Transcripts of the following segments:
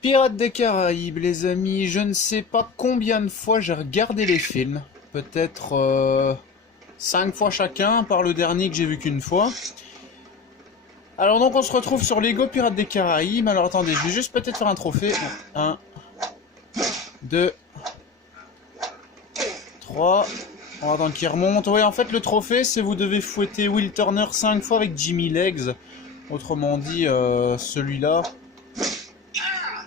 Pirates des Caraïbes, les amis, je ne sais pas combien de fois j'ai regardé les films. Peut-être 5 fois chacun, par le dernier que j'ai vu qu'une fois. Alors donc on se retrouve sur Lego Pirates des Caraïbes. Alors attendez, je vais juste peut-être faire un trophée. 1, 2, 3. On va attendre qu'il remonte. Oui, en fait le trophée c'est vous devez fouetter Will Turner 5 fois avec Jimmy Legs. Autrement dit, celui-là.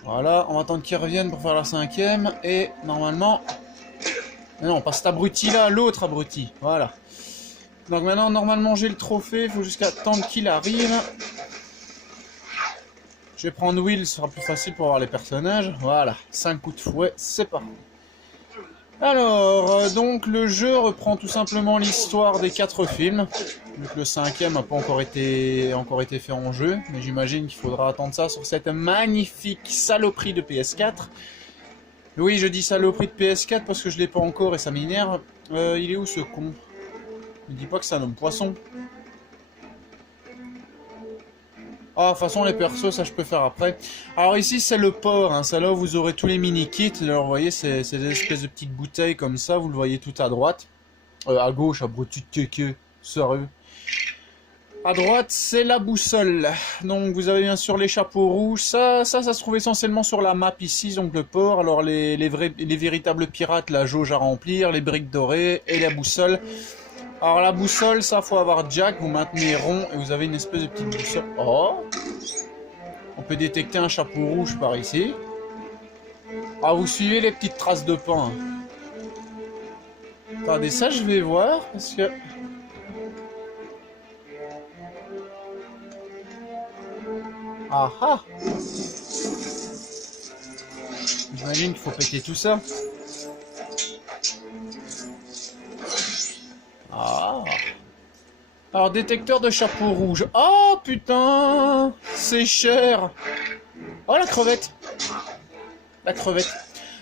Voilà, on va attendre qu'il revienne pour faire la 5e. Et normalement... Non, pas cet abruti là, l'autre abruti. Voilà. Donc maintenant, normalement j'ai le trophée. Il faut jusqu'à attendre qu'il arrive. Je vais prendre Will, ce sera plus facile pour voir les personnages. Voilà, 5 coups de fouet, c'est parti. Alors, donc le jeu reprend tout simplement l'histoire des 4 films. Donc le 5e n'a pas encore été fait en jeu, mais j'imagine qu'il faudra attendre ça sur cette magnifique saloperie de PS4. Oui, je dis saloperie de PS4 parce que je l'ai pas encore et ça m'énerve. Il est où ce con? Ne dis pas que c'est un homme poisson. Ah, de toute façon, les persos, ça je peux faire après. Alors ici, c'est le port, hein. C'est là où vous aurez tous les mini-kits. Alors, vous voyez, c'est des espèces de petites bouteilles comme ça. Vous le voyez tout à droite. À gauche, abruti de kéké. Sérieux. À droite, c'est la boussole. Donc, vous avez bien sûr les chapeaux rouges. Ça se trouve essentiellement sur la map ici, donc le port. Alors, les véritables pirates, la jauge à remplir, les briques dorées et la boussole. Alors la boussole, ça faut avoir Jack, vous maintenez rond et vous avez une espèce de petite boussole. Oh! On peut détecter un chapeau rouge par ici. Ah, vous suivez les petites traces de pain. Attendez, ça je vais voir parce que... Ah ah! J'imagine qu'il faut péter tout ça. Ah. Alors, détecteur de chapeau rouge. Oh, putain! C'est cher! Oh, la crevette! La crevette.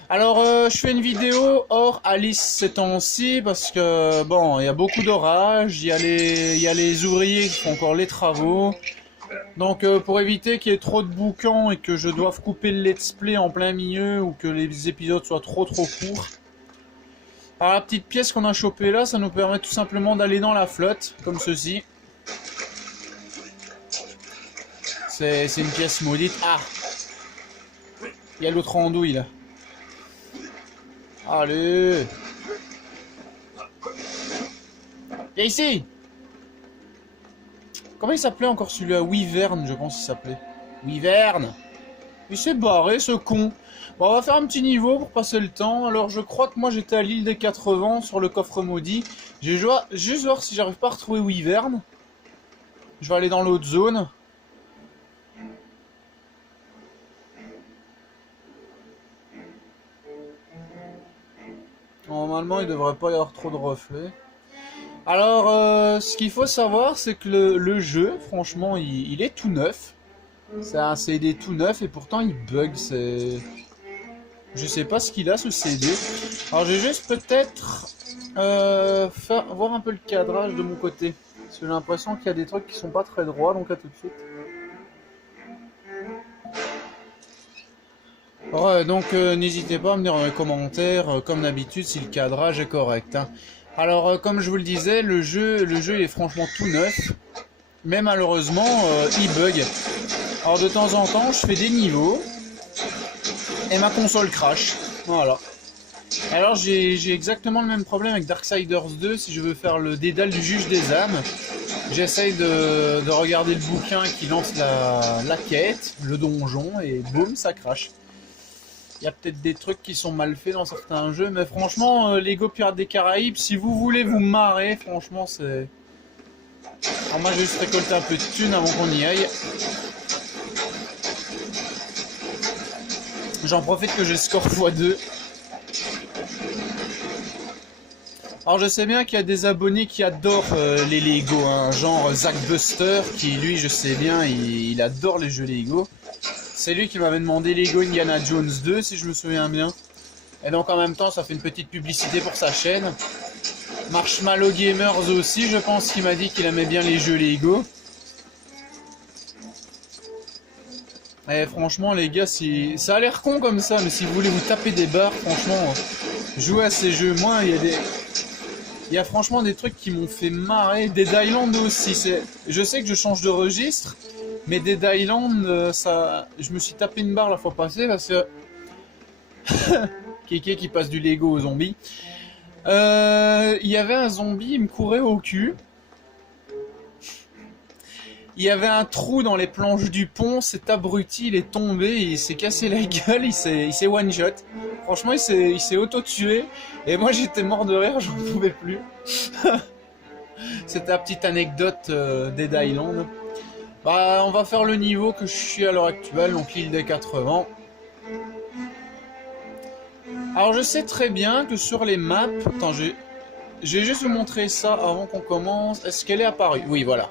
Alors, je fais une vidéo hors Alice ces temps-ci, parce que, bon, il y a beaucoup d'orages, il y a les ouvriers qui font encore les travaux. Donc, pour éviter qu'il y ait trop de boucans et que je doive couper le let's play en plein milieu, ou que les épisodes soient trop courts, alors la petite pièce qu'on a chopée là, ça nous permet tout simplement d'aller dans la flotte, comme ceci. C'est une pièce maudite. Ah! Il y a l'autre andouille là. Allez! Viens ici! Comment il s'appelait encore celui-là? Wyvern, je pense qu'il s'appelait. Wyvern! Il s'est barré ce con. Bon, on va faire un petit niveau pour passer le temps. Alors je crois que moi j'étais à l'île des 80 sur le coffre maudit. Je vais juste voir si j'arrive pas à retrouver Wyvern. Je vais aller dans l'autre zone. Normalement il devrait pas y avoir trop de reflets. Alors ce qu'il faut savoir c'est que le jeu franchement il est tout neuf. C'est un CD tout neuf et pourtant il bug, c'est... Je sais pas ce qu'il a ce CD. Alors je vais juste peut-être voir un peu le cadrage de mon côté. Parce que j'ai l'impression qu'il y a des trucs qui sont pas très droits, donc à tout de suite. Ouais, donc n'hésitez pas à me dire dans les commentaires, comme d'habitude, si le cadrage est correct. Hein. Alors comme je vous le disais, le jeu il est franchement tout neuf. Mais malheureusement, il bug. Alors de temps en temps, je fais des niveaux. Et ma console crash. Voilà. Alors j'ai exactement le même problème avec Darksiders 2 si je veux faire le dédale du juge des âmes. J'essaye de regarder le bouquin qui lance la quête, le donjon, et boum, ça crache. Il y a peut-être des trucs qui sont mal faits dans certains jeux, mais franchement, Lego Pirates des Caraïbes, si vous voulez vous marrer, franchement c'est... Alors moi je vais juste récolter un peu de thunes avant qu'on y aille. J'en profite que j'ai le score x2. Alors je sais bien qu'il y a des abonnés qui adorent les Lego, hein, genre Zach Buster, qui lui je sais bien, il adore les jeux Lego. C'est lui qui m'avait demandé Lego Indiana Jones 2 si je me souviens bien. Et donc en même temps ça fait une petite publicité pour sa chaîne. Marshmallow Gamers aussi, je pense qu'il m'a dit qu'il aimait bien les jeux Lego. Eh, franchement, les gars, si... ça a l'air con comme ça, mais si vous voulez vous taper des barres, franchement, jouez à ces jeux. Moi, il y a franchement des trucs qui m'ont fait marrer. Dead Island aussi. Je sais que je change de registre, mais Dead Island, ça... je me suis tapé une barre la fois passée parce que... Kéké qui passe du Lego aux zombies. Il y avait un zombie, il me courait au cul. Il y avait un trou dans les planches du pont, cet abruti, il est tombé, il s'est cassé la gueule, il s'est one-shot. Franchement, il s'est auto-tué. Et moi, j'étais mort de rire, j'en pouvais plus. C'était la petite anecdote Dead Island. Bah, on va faire le niveau que je suis à l'heure actuelle, donc l'île des 80. Alors, je sais très bien que sur les maps... Attends, je vais juste vous montrer ça avant qu'on commence. Est-ce qu'elle est apparue? Oui, voilà.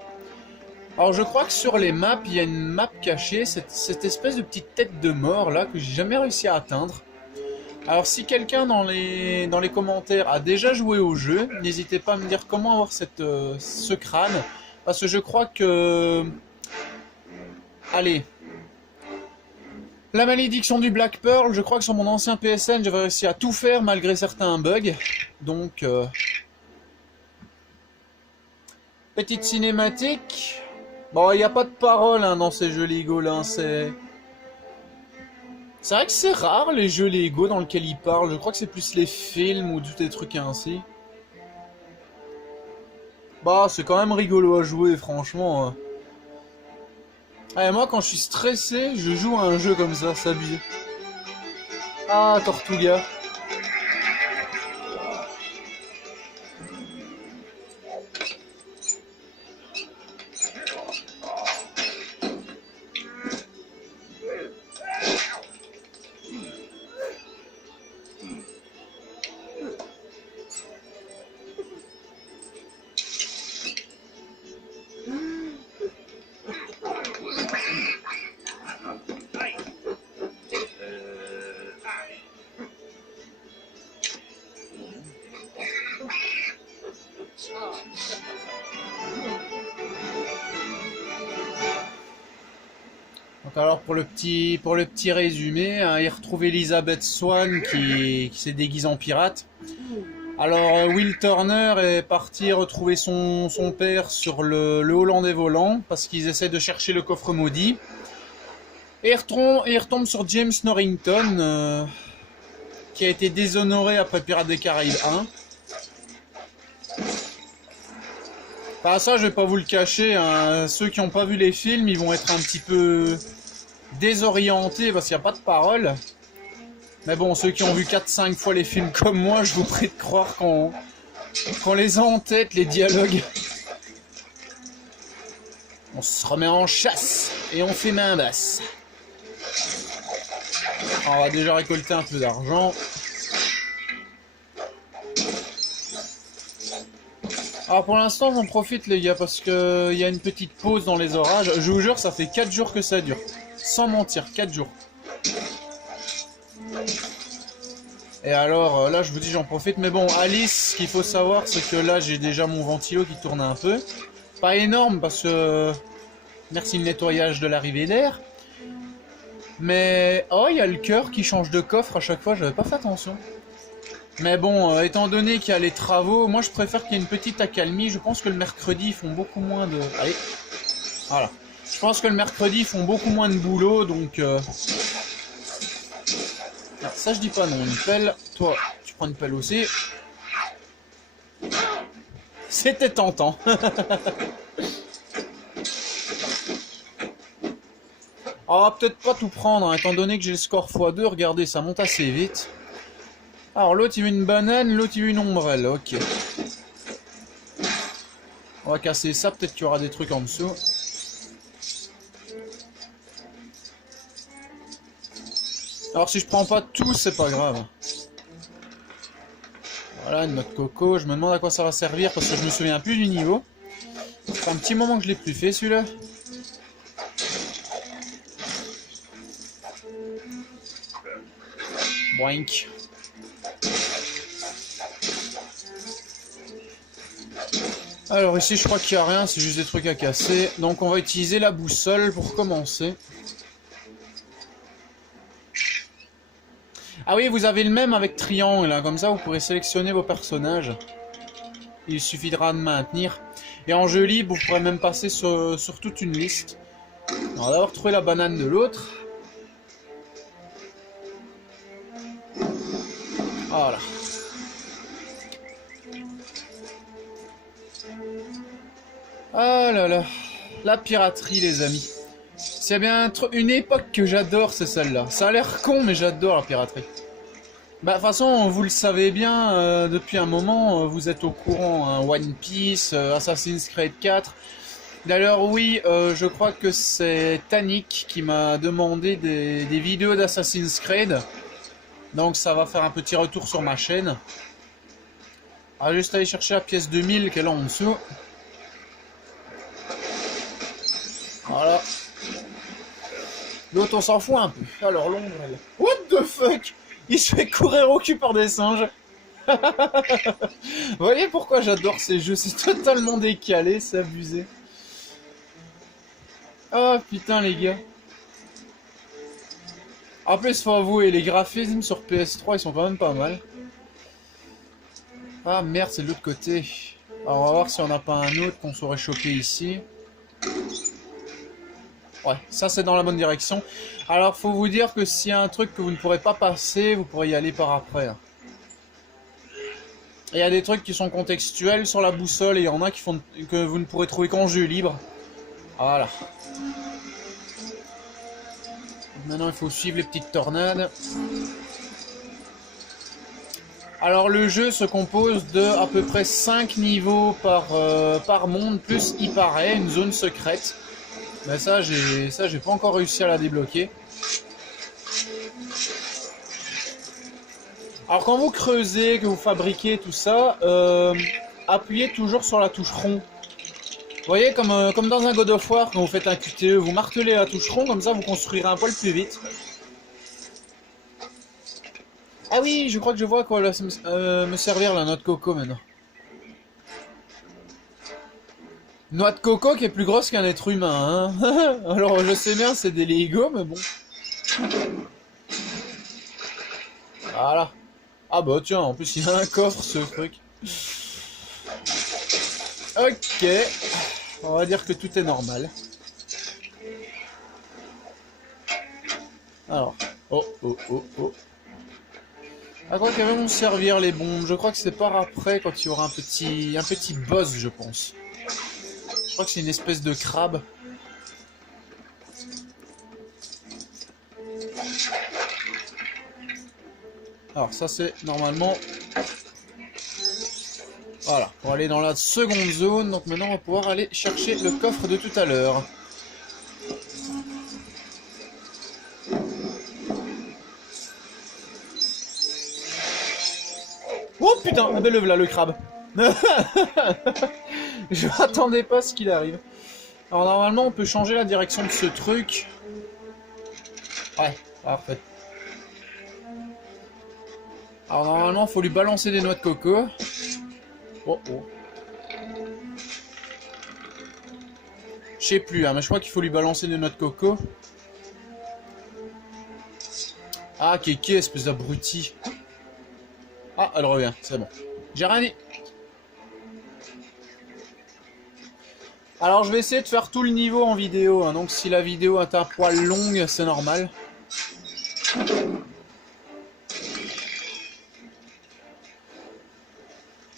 Alors je crois que sur les maps, il y a une map cachée, cette espèce de petite tête de mort là que j'ai jamais réussi à atteindre. Alors si quelqu'un dans les commentaires a déjà joué au jeu, n'hésitez pas à me dire comment avoir ce crâne. Parce que je crois que... Allez. La malédiction du Black Pearl, je crois que sur mon ancien PSN, j'avais réussi à tout faire malgré certains bugs. Donc... Petite cinématique... Bon, il n'y a pas de parole hein, dans ces jeux Lego là, c'est vrai que c'est rare les jeux Lego dans lesquels ils parlent, je crois que c'est plus les films ou des trucs ainsi. Bah, c'est quand même rigolo à jouer, franchement. Allez, moi quand je suis stressé, je joue à un jeu comme ça, c'est abusé. Ah, Tortuga. Donc alors pour le petit résumé, hein, il retrouve Elizabeth Swann qui s'est déguisée en pirate. Alors Will Turner est parti retrouver son père sur le Hollandais volant parce qu'ils essaient de chercher le coffre maudit. Et il retombe sur James Norrington qui a été déshonoré après Pirates des Caraïbes 1. Enfin, ça je vais pas vous le cacher, hein. Ceux qui n'ont pas vu les films, ils vont être un petit peu désorientés parce qu'il n'y a pas de parole. Mais bon, ceux qui ont vu 4-5 fois les films comme moi, je vous prie de croire qu'on les a en tête, les dialogues. On se remet en chasse et on fait main basse. Alors, on va déjà récolter un peu d'argent. Alors pour l'instant j'en profite les gars parce que y a une petite pause dans les orages. Je vous jure ça fait 4 jours que ça dure. Sans mentir, 4 jours. Et alors là je vous dis j'en profite. Mais bon Alice, ce qu'il faut savoir c'est que là j'ai déjà mon ventilo qui tourne un peu. Pas énorme parce que... Merci le nettoyage de l'arrivée d'air. Mais... Oh il y a le cœur qui change de coffre à chaque fois, j'avais pas fait attention. Mais bon, étant donné qu'il y a les travaux, moi je préfère qu'il y ait une petite accalmie. Je pense que le mercredi ils font beaucoup moins de... Allez, voilà. Je pense que le mercredi ils font beaucoup moins de boulot, donc... Alors, ça je dis pas non, une pelle. Toi, tu prends une pelle aussi. C'était tentant. On va peut-être pas tout prendre, hein, étant donné que j'ai le score x2. Regardez, ça monte assez vite. Alors l'autre il veut une banane, l'autre il veut une ombrelle, ok. On va casser ça, peut-être qu'il y aura des trucs en dessous. Alors si je prends pas tout, c'est pas grave. Voilà, une noix de coco, je me demande à quoi ça va servir parce que je me souviens plus du niveau. Ça fait un petit moment que je l'ai plus fait celui-là. Boink. Alors ici je crois qu'il n'y a rien, c'est juste des trucs à casser. Donc on va utiliser la boussole pour commencer. Ah oui, vous avez le même avec triangle, hein. Comme ça vous pourrez sélectionner vos personnages. Il suffira de maintenir. Et en jeu libre, vous pourrez même passer sur toute une liste. On va d'abord trouver la banane de l'autre. Voilà. Ah là là. La piraterie, les amis. C'est bien une époque que j'adore, c'est celle-là. Ça a l'air con, mais j'adore la piraterie. Bah, de toute façon, vous le savez bien, depuis un moment, vous êtes au courant, hein, One Piece, Assassin's Creed 4. D'ailleurs, oui, je crois que c'est Tanik qui m'a demandé des vidéos d'Assassin's Creed. Donc ça va faire un petit retour sur ma chaîne. On va juste aller chercher la pièce 2000 qui est là en dessous. Voilà. L'autre, on s'en fout un peu. Alors, l'ombre, elle... What the fuck? Il se fait courir au cul par des singes. Vous voyez pourquoi j'adore ces jeux? C'est totalement décalé, c'est abusé. Oh putain les gars. En plus faut avouer, les graphismes sur PS3 ils sont quand même pas mal. Ah merde, c'est de l'autre côté. Alors on va voir si on n'a pas un autre qu'on saurait choper ici. Ouais, ça c'est dans la bonne direction. Alors faut vous dire que s'il y a un truc que vous ne pourrez pas passer, vous pourrez y aller par après. Il y a des trucs qui sont contextuels sur la boussole et il y en a qui font que vous ne pourrez trouver qu'en jeu libre. Voilà. Maintenant il faut suivre les petites tornades. Alors le jeu se compose de à peu près 5 niveaux par monde, plus il paraît, une zone secrète. Mais ça j'ai pas encore réussi à la débloquer. Alors quand vous creusez, que vous fabriquez tout ça, appuyez toujours sur la touche rond. Vous voyez, comme dans un God of War, quand vous faites un QTE, vous martelez la touche rond, comme ça vous construirez un poil plus vite. Ah oui, je crois que je vois quoi me servir la noix de coco maintenant. Noix de coco qui est plus grosse qu'un être humain, hein. Alors je sais bien, c'est des Lego, mais bon. Voilà. Ah bah tiens, en plus il y a un coffre ce truc. Ok. On va dire que tout est normal. Alors. Oh, oh, oh, oh. À quoi qu'elles vont servir les bombes? Je crois que c'est par après quand il y aura un petit boss, je pense. Je crois que c'est une espèce de crabe. Alors ça c'est normalement... Voilà, pour aller dans la seconde zone. Donc maintenant on va pouvoir aller chercher le coffre de tout à l'heure. Oh putain, ah ben le voilà le crabe. Je m'attendais pas à ce qu'il arrive. Alors normalement on peut changer la direction de ce truc. Ouais, parfait. Alors normalement il faut lui balancer des noix de coco. Oh oh. Je sais plus, hein, mais je crois qu'il faut lui balancer des noix de coco. Ah, Kéké, espèce d'abruti. Ah, elle revient, c'est bon. J'ai rien dit. Alors, je vais essayer de faire tout le niveau en vidéo. Hein, donc, si la vidéo est un poil longue, c'est normal.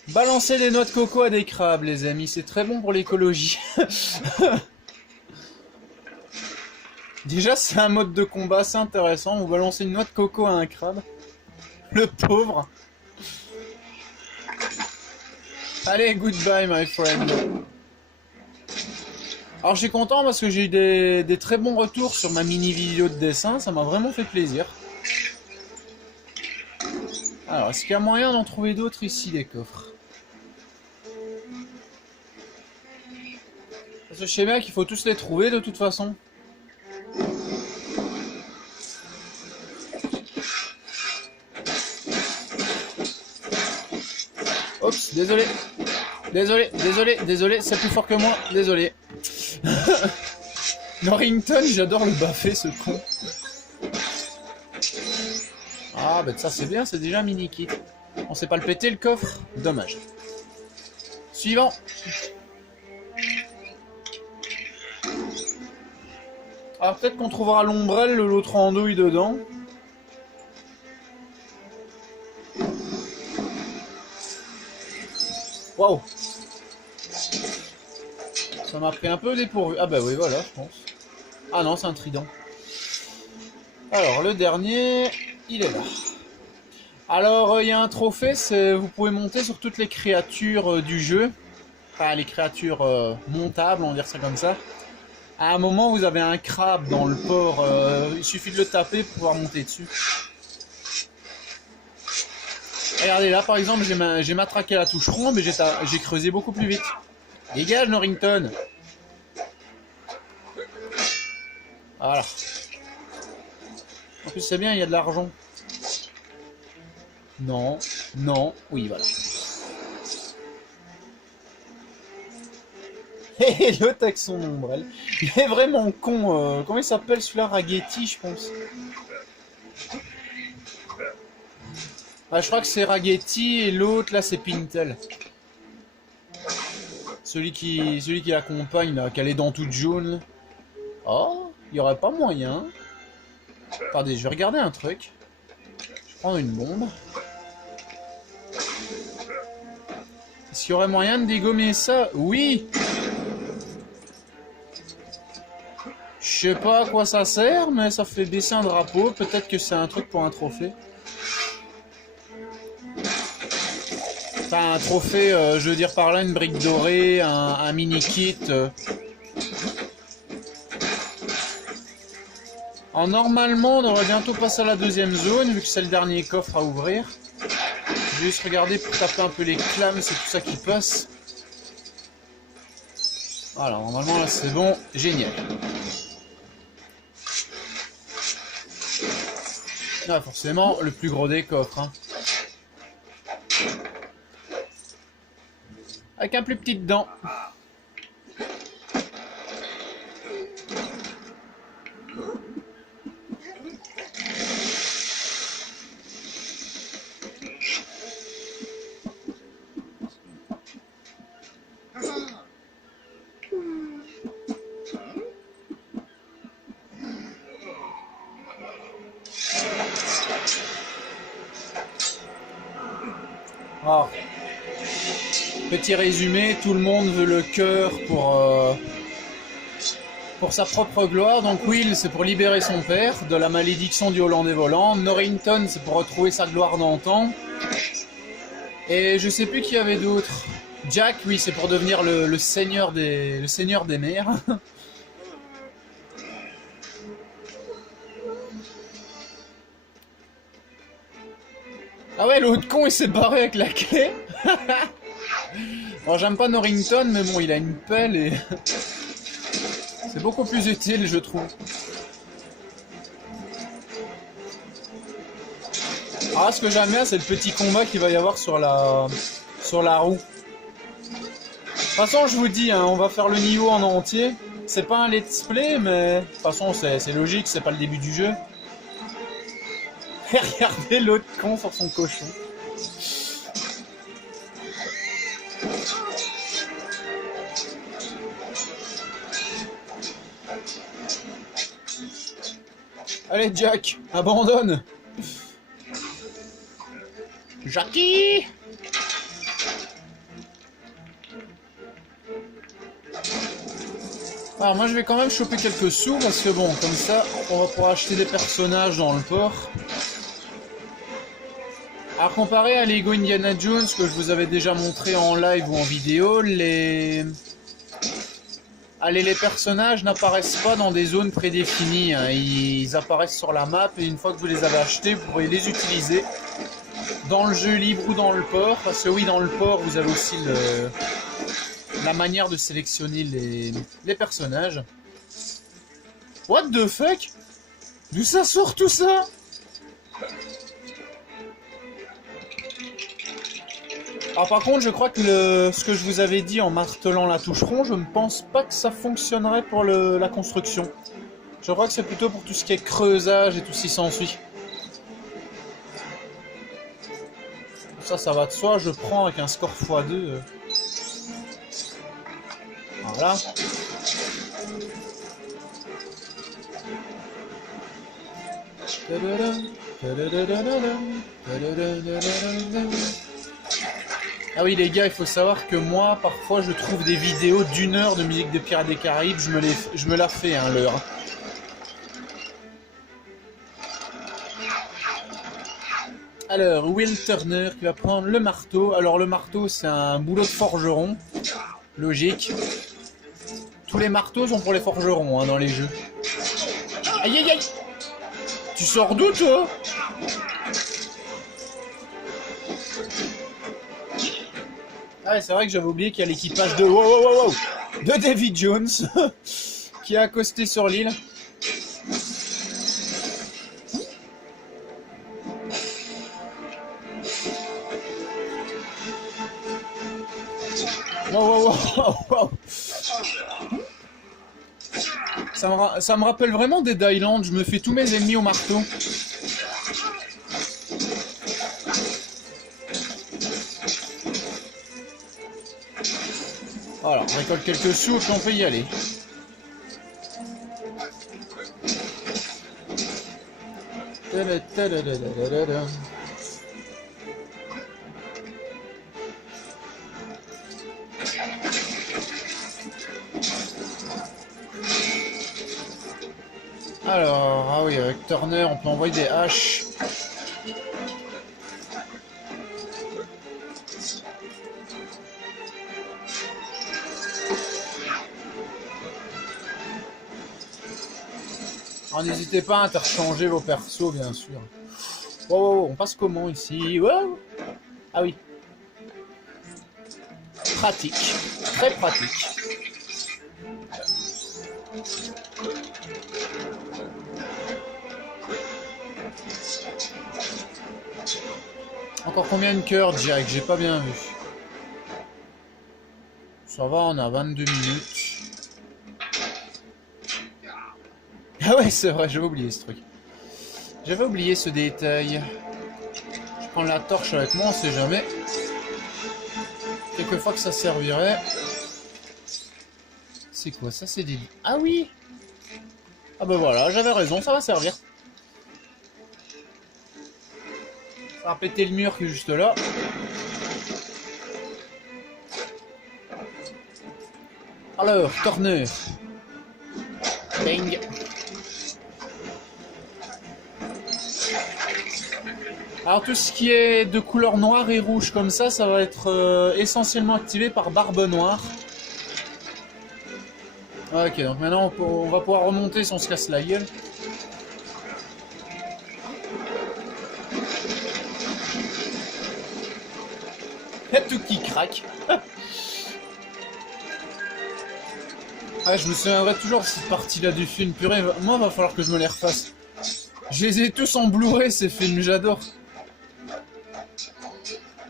Balancer des noix de coco à des crabes, les amis. C'est très bon pour l'écologie. Déjà, c'est un mode de combat assez intéressant. Vous balancez une noix de coco à un crabe. Le pauvre. Allez, goodbye, my friend. Alors, je suis content parce que j'ai eu des très bons retours sur ma mini vidéo de dessin. Ça m'a vraiment fait plaisir. Alors, est-ce qu'il y a moyen d'en trouver d'autres ici, des coffres? Parce que je sais bien qu'il faut tous les trouver de toute façon. Oups, désolé. Désolé, c'est plus fort que moi, désolé. Norrington, j'adore le baffer, ce con. Ah, bah ça c'est bien, c'est déjà un mini-kit. On sait pas le péter le coffre. Dommage. Suivant. Alors peut-être qu'on trouvera l'ombrelle, l'autre andouille dedans. Waouh. Ça m'a pris un peu dépourvu. Ah bah oui, voilà, je pense. Ah non, c'est un trident. Alors, le dernier, il est là. Alors, il y a un trophée, vous pouvez monter sur toutes les créatures du jeu. Enfin, les créatures montables, on va dire ça comme ça. À un moment, vous avez un crabe dans le port. Il suffit de le taper pour pouvoir monter dessus. Regardez, là, par exemple, j'ai matraqué la touche ronde, mais j'ai creusé beaucoup plus vite. Dégage, Norrington. Voilà. En plus, c'est bien, il y a de l'argent. Non, non, oui, voilà. Et l'autre avec son ombrelle. Il est vraiment con. Comment il s'appelle celui-là? Ragetti, je pense. Ah, je crois que c'est Ragetti et l'autre, là, c'est Pintel. Celui qui l'accompagne, là, qui a les dents toutes jaunes. Oh, il n'y aurait pas moyen. Attendez, je vais regarder un truc. Je vais prendre une bombe. Est-ce qu'il y aurait moyen de dégommer ça? Oui! Je sais pas à quoi ça sert, mais ça fait baisser un drapeau. Peut-être que c'est un truc pour un trophée. Enfin, un trophée, je veux dire par là, une brique dorée, un mini-kit. Alors, normalement, on devrait bientôt passer à la deuxième zone, vu que c'est le dernier coffre à ouvrir. Je vais juste regarder pour taper un peu les clames, c'est tout ça qui passe. Voilà, normalement, là, c'est bon. Génial. Ah, forcément, le plus gros des coffres, hein. Avec un plus petit dedans. Ah. Petit résumé, tout le monde veut le cœur pour sa propre gloire. Donc Will, c'est pour libérer son père de la malédiction du Hollandais volant. Norrington, c'est pour retrouver sa gloire d'antan. Et je sais plus qui y avait d'autre. Jack, oui, c'est pour devenir le seigneur des mers. Ah ouais, l'autre con, il s'est barré avec la clé. Alors j'aime pas Norrington, mais bon, il a une pelle et... c'est beaucoup plus utile, je trouve. Ah, ce que j'aime bien, c'est le petit combat qu'il va y avoir sur la roue. De toute façon, je vous dis, hein, on va faire le niveau en entier. C'est pas un let's play, mais... de toute façon, c'est logique, c'est pas le début du jeu. Et regardez l'autre con sur son cochon. Allez Jack, abandonne. Jackie. Alors moi je vais quand même choper quelques sous parce que bon, comme ça on va pouvoir acheter des personnages dans le port. Alors comparé à Lego Indiana Jones que je vous avais déjà montré en live ou en vidéo, les personnages n'apparaissent pas dans des zones prédéfinies, hein. Ils apparaissent sur la map et une fois que vous les avez achetés, vous pourrez les utiliser dans le jeu libre ou dans le port. Parce que oui, dans le port, vous avez aussi la manière de sélectionner les personnages. What the fuck? D'où ça sort tout ça? Alors par contre, je crois que ce que je vous avais dit en martelant la touche rond, je ne pense pas que ça fonctionnerait pour la construction. Je crois que c'est plutôt pour tout ce qui est creusage et tout ce qui s'ensuit. Ça va de soi, je prends avec un score x2. Voilà. Ah oui les gars, il faut savoir que moi, parfois, je trouve des vidéos d'1 heure de musique de Pirates des Caraïbes, je me la fais, hein, l'heure. Alors, Will Turner qui va prendre le marteau. Alors le marteau, c'est un boulot de forgeron. Logique. Tous les marteaux sont pour les forgerons, hein, dans les jeux. Aïe aïe aïe! Tu sors d'où toi? Ah ouais, c'est vrai que j'avais oublié qu'il y a l'équipage de... Wow, de Davy Jones qui a accosté sur l'île. Wow. Ça me rappelle vraiment Dead Island, je me fais tous mes ennemis au marteau. Voilà, on récolte quelques sous et puis on peut y aller. Alors, ah oui, avec Turner, on peut envoyer des haches. Alors, n'hésitez pas à interchanger vos persos, bien sûr. Wow, on passe comment ici? Wow. Ah oui. Pratique. Très pratique. Encore combien de cœurs, Jack? J'ai pas bien vu. Ça va, on a 22 minutes. Ah ouais, c'est vrai, j'avais oublié ce truc. J'avais oublié ce détail. Je prends la torche avec moi, on sait jamais. Quelquefois que ça servirait. C'est quoi ça? C'est des... Ah oui! Ah bah voilà, j'avais raison, ça va servir. Ça va péter le mur qui est juste là. Alors, Turner. Bang. Alors tout ce qui est de couleur noire et rouge comme ça va être essentiellement activé par Barbe Noire. Ok, donc maintenant on va pouvoir remonter si on se casse la gueule. Il y a tout qui craque. Ah, je me souviendrai toujours de cette partie-là du film. Purée, moi, va falloir que je me les refasse. Je les ai tous en Blu-ray, ces films, j'adore.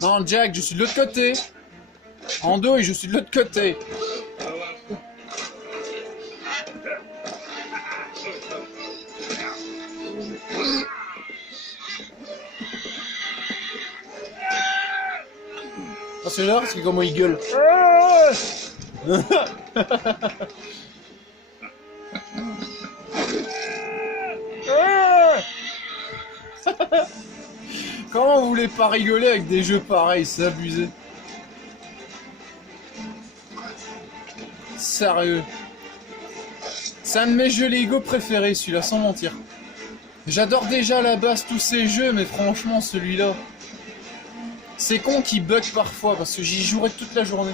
Non, Jack, je suis de l'autre côté. En dos, et je suis de l'autre côté. Oh, c'est là, parce que comment il gueule. Comment vous voulez pas rigoler avec des jeux pareils? C'est abusé. Sérieux. C'est un de mes jeux Lego préférés, celui-là, sans mentir. J'adore déjà à la base tous ces jeux, mais franchement, celui-là... C'est con qu'il bug parfois, parce que j'y jouerai toute la journée.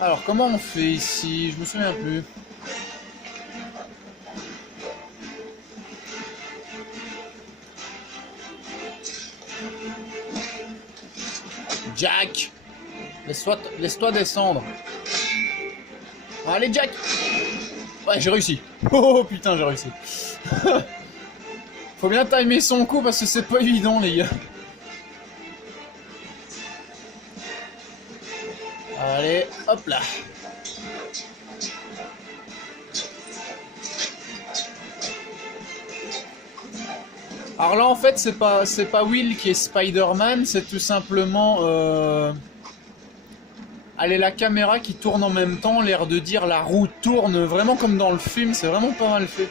Alors, comment on fait ici? Je me souviens plus. Jack! Laisse-toi descendre. Allez, Jack! Ouais, j'ai réussi. Oh putain, j'ai réussi. Faut bien timer son coup parce que c'est pas évident, les gars. Allez, hop là. Alors là, en fait, c'est pas Will qui est Spider-Man, c'est tout simplement... Allez, la caméra qui tourne en même temps, l'air de dire la roue tourne, vraiment comme dans le film, c'est vraiment pas mal fait.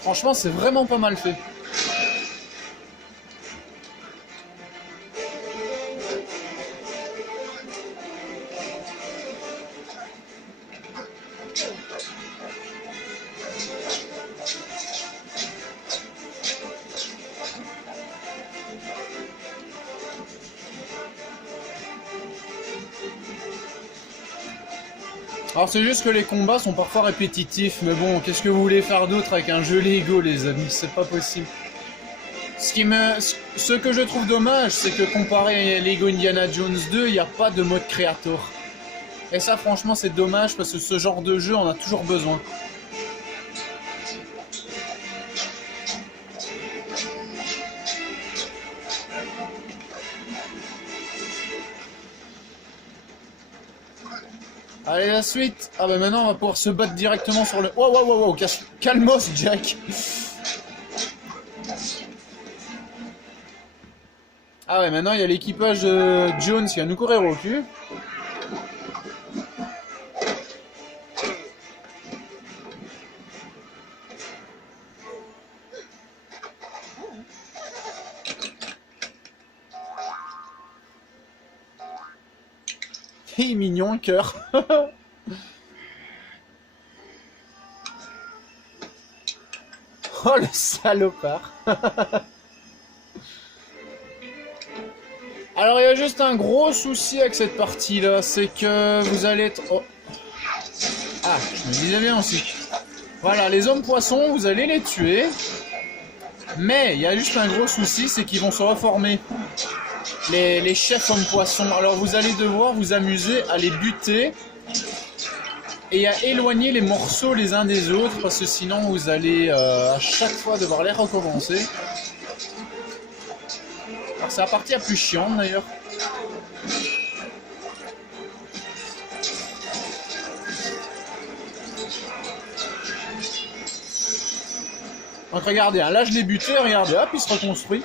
Franchement, c'est vraiment pas mal fait. Alors c'est juste que les combats sont parfois répétitifs, mais bon, qu'est-ce que vous voulez faire d'autre avec un jeu Lego, les amis? C'est pas possible. Ce que je trouve dommage, c'est que comparé à Lego Indiana Jones 2, il n'y a pas de mode créateur. Et ça, franchement, c'est dommage parce que ce genre de jeu, on a toujours besoin. Allez, la suite. Ah bah maintenant, on va pouvoir se battre directement sur le... Wow, wow, wow, wow, calmos, Jack. Ah ouais, maintenant, il y a l'équipage Jones qui va nous courir au cul. Il est mignon, le cœur. Oh, le salopard. Alors, il y a juste un gros souci avec cette partie-là, c'est que vous allez être... Oh. Ah, je me disais bien aussi. Voilà, les hommes poissons, vous allez les tuer. Mais, il y a juste un gros souci, c'est qu'ils vont se reformer. Les chefs hommes poissons. Alors, vous allez devoir vous amuser à les buter et à éloigner les morceaux les uns des autres, parce que sinon, vous allez à chaque fois devoir les recommencer. Alors c'est la partie la plus chiante d'ailleurs. Donc regardez, hein, là je l'ai buté, regardez, hop, il se reconstruit.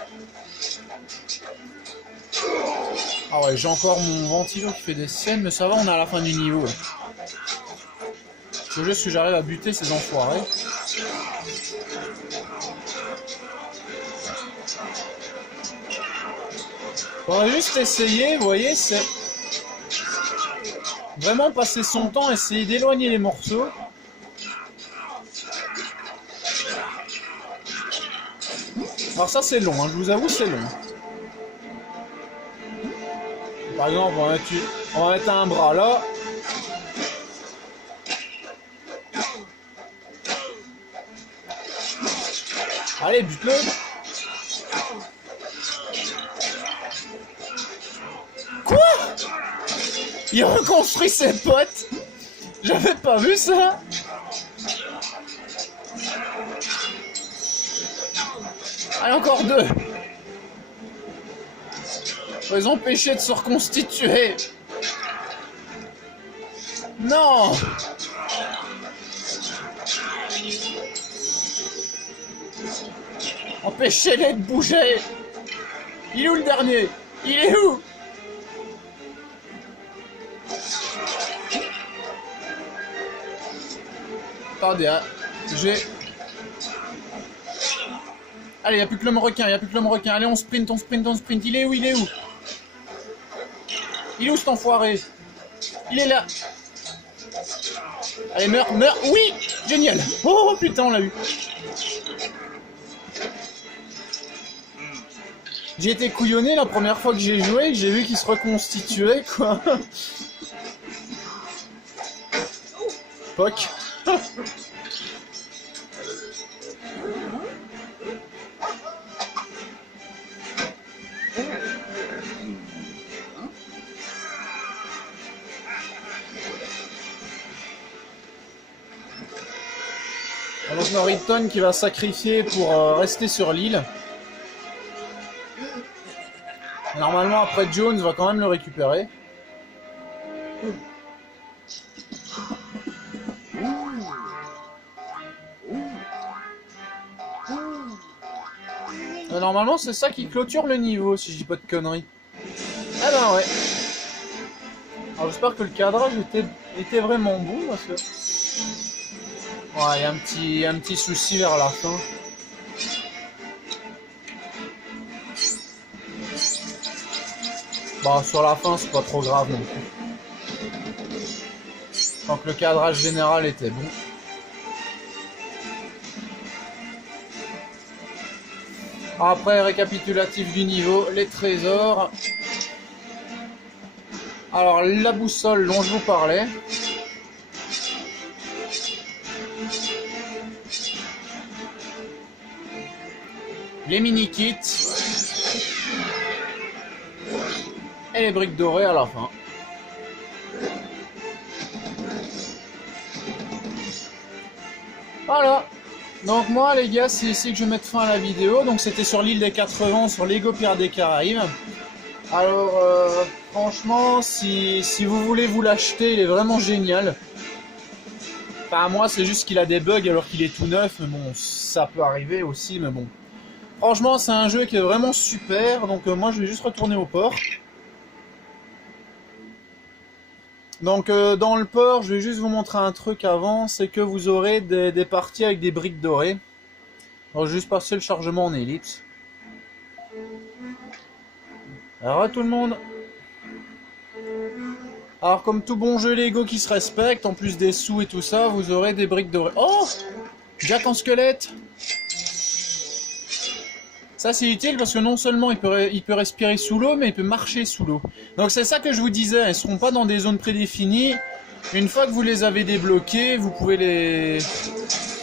Ah ouais, j'ai encore mon ventilo qui fait des scènes, mais ça va, on est à la fin du niveau. Ouais. C'est juste que j'arrive à buter ces enfoirés. On va juste essayer, vous voyez, c'est vraiment passer son temps, essayer d'éloigner les morceaux. Alors ça c'est long, hein, je vous avoue c'est long. Par exemple, on va mettre un bras là. Allez, bute-le. Quoi? Il reconstruit ses potes? J'avais pas vu ça. Allez, encore deux. Faut les empêcher de se reconstituer. Non. Empêchez-les de bouger. Il est où le dernier? Il est où? Attendez, hein. J'ai... Allez, il n'y a plus que l'homme requin, il n'y a plus que l'homme requin. Allez, on sprint, on sprint, on sprint. Il est où? Il est où? Il est où cet enfoiré? Il est là. Allez, meurs, meurs. Oui! Génial. Oh putain, on l'a eu. J'ai été couillonné la première fois que j'ai joué, j'ai vu qu'il se reconstituait, quoi. Poc. Donc Norriton qui va sacrifier pour rester sur l'île. Normalement après Jones va quand même le récupérer. Mais normalement, c'est ça qui clôture le niveau, si je dis pas de conneries. Ah ben ouais. Alors j'espère que le cadrage était vraiment bon, parce que... Ouais, il y a un petit souci vers la fin. Bon, sur la fin, c'est pas trop grave non plus. Tant que le cadrage général était bon. Après, récapitulatif du niveau, les trésors. Alors, la boussole dont je vous parlais. Les mini-kits. Et les briques dorées à la fin. Voilà. Donc moi les gars, c'est ici que je vais mettre fin à la vidéo. Donc c'était sur l'île des 4 vents, sur Lego Pirates des Caraïbes. Alors franchement, si vous voulez vous l'acheter, il est vraiment génial. Enfin moi c'est juste qu'il a des bugs alors qu'il est tout neuf. Mais bon, ça peut arriver aussi, mais bon. Franchement c'est un jeu qui est vraiment super. Donc moi je vais juste retourner au port. Donc dans le port, je vais juste vous montrer un truc avant, c'est que vous aurez des parties avec des briques dorées. Alors juste passer le chargement en ellipse. Alors tout le monde. Alors comme tout bon jeu Lego qui se respecte, en plus des sous et tout ça, vous aurez des briques dorées. Oh, Jack en squelette. Ça c'est utile parce que non seulement il peut respirer sous l'eau, mais il peut marcher sous l'eau. Donc c'est ça que je vous disais, ils ne seront pas dans des zones prédéfinies. Une fois que vous les avez débloqués, vous pouvez les...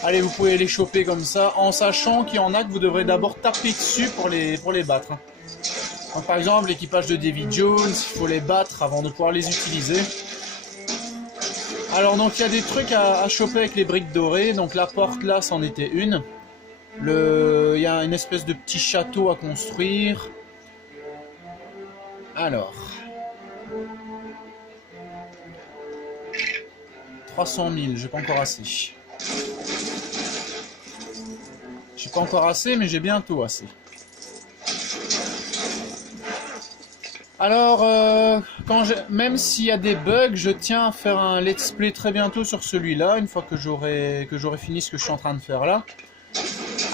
Allez, vous pouvez les choper comme ça, en sachant qu'il y en a que vous devrez d'abord taper dessus pour les battre. Donc par exemple, l'équipage de Davy Jones, il faut les battre avant de pouvoir les utiliser. Alors donc il y a des trucs à choper avec les briques dorées, donc la porte là, c'en était une. Il y a une espèce de petit château à construire. Alors. 300 000, j'ai pas encore assez. J'ai pas encore assez, mais j'ai bientôt assez. Alors, même s'il y a des bugs, je tiens à faire un let's play très bientôt sur celui-là, une fois que j'aurai fini ce que je suis en train de faire là.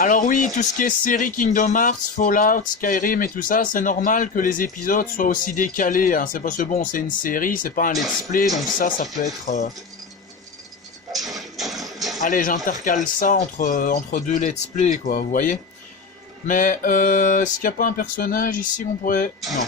Alors oui, tout ce qui est série Kingdom Hearts, Fallout, Skyrim et tout ça, c'est normal que les épisodes soient aussi décalés. Hein. C'est parce que bon, c'est une série, c'est pas un let's play, donc ça peut être... Allez, j'intercale ça entre deux let's play, quoi, vous voyez. Mais, est-ce qu'il n'y a pas un personnage ici qu'on pourrait... Non.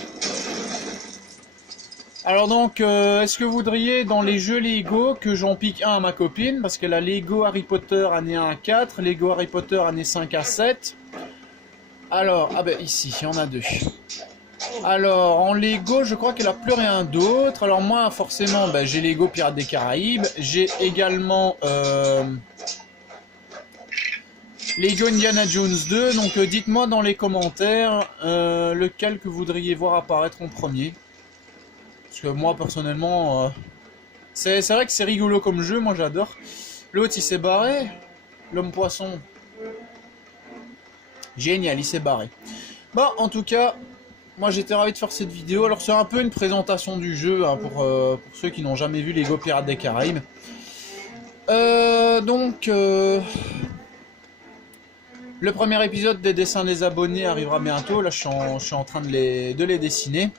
Alors donc, est-ce que vous voudriez dans les jeux Lego que j'en pique un à ma copine, parce qu'elle a Lego Harry Potter année 1 à 4, Lego Harry Potter année 5 à 7. Alors, ah ben ici, il y en a deux. Alors, en Lego, je crois qu'elle a plus rien d'autre. Alors moi, forcément, ben, j'ai Lego Pirates des Caraïbes. J'ai également Lego Indiana Jones 2. Donc dites-moi dans les commentaires lequel que vous voudriez voir apparaître en premier. Parce que moi, personnellement, c'est vrai que c'est rigolo comme jeu, moi j'adore. L'autre, il s'est barré. L'homme poisson. Génial, il s'est barré. Bon, en tout cas, moi j'étais ravi de faire cette vidéo. Alors c'est un peu une présentation du jeu, hein, pour ceux qui n'ont jamais vu Lego Pirates des Caraïbes. Donc, le premier épisode des dessins des abonnés arrivera bientôt. Là, je suis en train de les dessiner.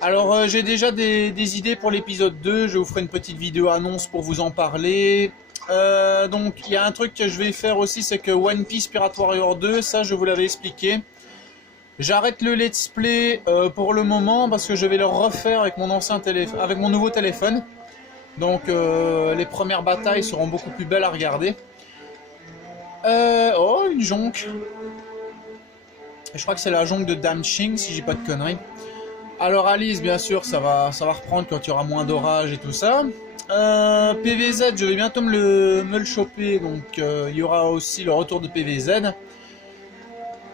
Alors j'ai déjà des idées pour l'épisode 2, je vous ferai une petite vidéo annonce pour vous en parler. Donc il y a un truc que je vais faire aussi, c'est que One Piece Pirate Warrior 2, ça je vous l'avais expliqué. J'arrête le let's play pour le moment parce que je vais le refaire avec mon ancien téléphone, avec mon nouveau téléphone. Donc les premières batailles seront beaucoup plus belles à regarder. Oh, une jonque. Je crois que c'est la jonque de Damching si j'ai pas de conneries. Alors Alice, bien sûr, ça va reprendre quand il y aura moins d'orage et tout ça. PVZ, je vais bientôt me le choper, donc il y aura aussi le retour de PVZ.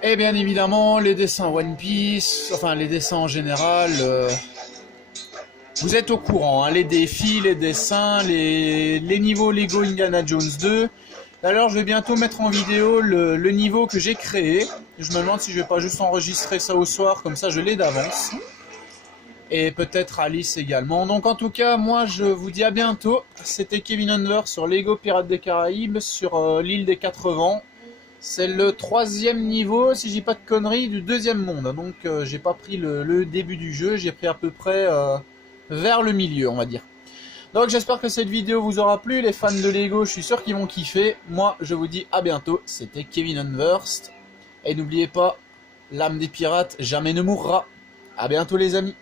Et bien évidemment, les dessins One Piece, enfin les dessins en général, vous êtes au courant, hein, les défis, les dessins, les niveaux Lego Indiana Jones 2. D'ailleurs, je vais bientôt mettre en vidéo le niveau que j'ai créé. Je me demande si je vais pas juste enregistrer ça au soir, comme ça je l'ai d'avance. Et peut-être Alice également. Donc en tout cas, moi je vous dis à bientôt. C'était Kevin Hunver sur Lego Pirates des Caraïbes, sur l'île des 4 vents. C'est le 3e niveau, si je dis pas de conneries, du 2e monde. Donc j'ai pas pris le début du jeu, j'ai pris à peu près vers le milieu, on va dire. Donc j'espère que cette vidéo vous aura plu. Les fans de Lego, je suis sûr qu'ils vont kiffer. Moi, je vous dis à bientôt. C'était Kevin Unverst. Et n'oubliez pas, l'âme des pirates jamais ne mourra. À bientôt les amis.